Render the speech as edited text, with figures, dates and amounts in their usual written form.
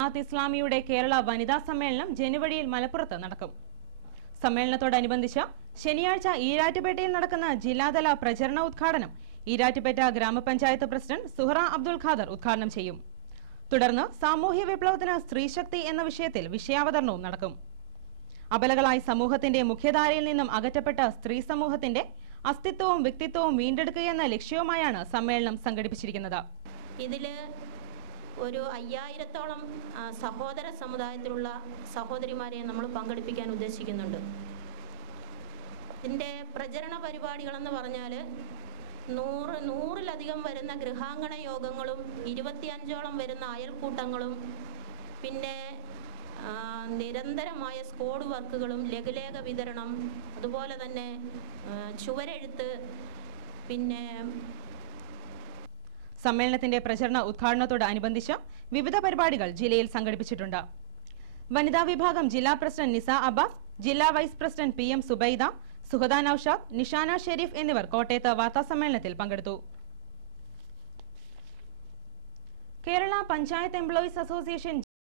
ഇസ്ലാമിയുടെ കേരള വനിതാ സമ്മേളനം ജനുവരിയിൽ മലപ്പുറത്ത് നടക്കും. സമ്മേളനത്തോടനുബന്ധിച്ച് ശനിയാഴ്ച ഈരാറ്റുപേട്ടയിൽ നടക്കുന്ന ജില്ലാതല പ്രചരണ ഉദ്ഘാടനം ഈരാറ്റുപേട്ട ഗ്രാമപഞ്ചായത്ത് പ്രസിഡന്റ് സുഹറ അബ്ദുൽ ഖാദർ ഉദ്ഘാടനം ചെയ്യും. തുടർന്ന് സാമൂഹ്യ വിപ്ലവത്തിന് സ്ത്രീശക്തി എന്ന വിഷയത്തിൽ വിഷയാവതരണവും നടക്കും. അബലകളായി സമൂഹത്തിന്റെ മുഖ്യധാരയിൽ നിന്നും അകറ്റപ്പെട്ട സ്ത്രീ സമൂഹത്തിന്റെ അസ്തിത്വവും വ്യക്തിത്വവും വീണ്ടെടുക്കുകയെന്ന ലക്ഷ്യവുമായാണ് സമ്മേളനം സംഘടിപ്പിച്ചിരിക്കുന്നത്. ഇതില് ഒരു 5000-ഓളം സഹോദര സമുദായത്തിലുള്ള സഹോദരിമാരെ നമ്മൾ പങ്കെടുപ്പിക്കാൻ ഉദ്ദേശിക്കുന്നുണ്ട്. ഇതിൻ്റെ പ്രചരണ പരിപാടികളെന്ന് പറഞ്ഞാൽ 100-ലധികം വരുന്ന ഗൃഹാങ്കണ യോഗങ്ങളും 25ഓളം വരുന്ന അയൽക്കൂട്ടങ്ങളും പിന്നെ നിരന്തരമായ സ്ക്വാഡ് വർക്കുകളും ലഘുലേഖ വിതരണം, അതുപോലെ തന്നെ ചുവരെഴുത്ത്. പിന്നെ സമ്മേളനത്തിന്റെ പ്രചരണ ഉദ്ഘാടനത്തോടനുബന്ധിച്ച് വിവിധ പരിപാടികൾ ജില്ലയിൽ സംഘടിപ്പിച്ചിട്ടുണ്ട്. വനിതാ വിഭാഗം ജില്ലാ പ്രസിഡന്റ് നിസ അബ്ബാസ്, ജില്ലാ vice president PM Zubaida, Suhada Naushad, Nishana Shareef എന്നിവർ കോട്ടയത്ത് വാർത്താസമ്മേളനത്തിൽ പങ്കെടുത്തു. Kerala panchayat employees association